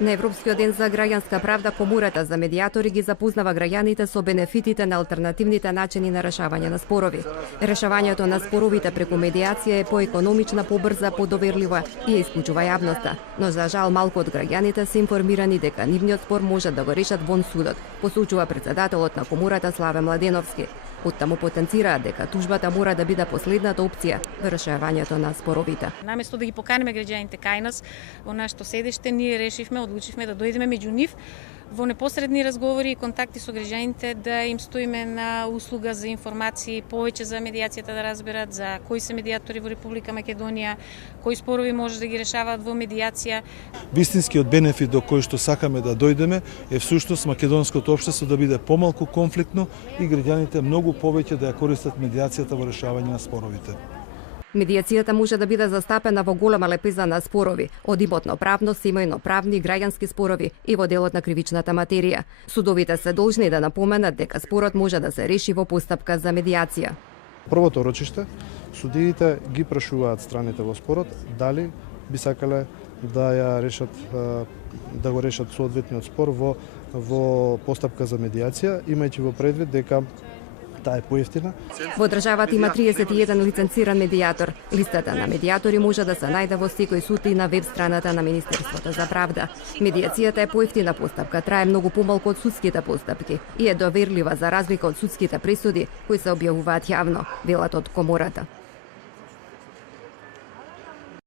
На Европскиот ден за граѓанска правда, Комората за медијатори ги запознава граѓаните со бенефитите на алтернативните начини на решавање на спорови. Решавањето на споровите преку медијација е поекономична, побрза, подоверлива и ја исклучува јавноста. Но за жал малку од граѓаните се информирани дека нивниот спор може да го решат вон судот, посочува председателот на Комората Младеновски. Оттаму потенцираат дека тужбата мора да биде последната опција во решавањето на споровите. Наместо да ги поканеме граѓаните кај нас во нашето седиште, ние одлучивме да дојдеме меѓу нив во непосредни разговори и контакти со граѓаните, да им стоиме на услуга за информации, повеќе за медијацијата да разберат, за кои се медијатори во Република Македонија, кои спорови може да ги решаваат во медијација. Вистинскиот бенефит до кој што сакаме да дојдеме е всушност Македонското општество да биде помалку конфликтно и граѓаните многу повеќе да ја користат медијацијата во решавање на споровите. Медијацијата може да биде застапена во голема лепеза на спорови, од имотно-правно, семејно-правни, граѓански спорови и во делот на кривичната материја. Судовите се должни да напоменат дека спорот може да се реши во постапка за медијација. Првото рочиште, судиите ги прашуваат страните во спорот дали би сакале да го решат соодветниот спор во постапка за медијација, имајќи во предвид дека таа е поевтина. Во државата има 31 лиценциран медијатор. Листата на медијатори може да се најде во секој суд и на веб страната на Министерството за правда. Медијацијата е поевтина постапка, трае многу помалку од судските постапки и е доверлива за разлика од судските пресуди кои се објавуваат јавно, велат од Комората.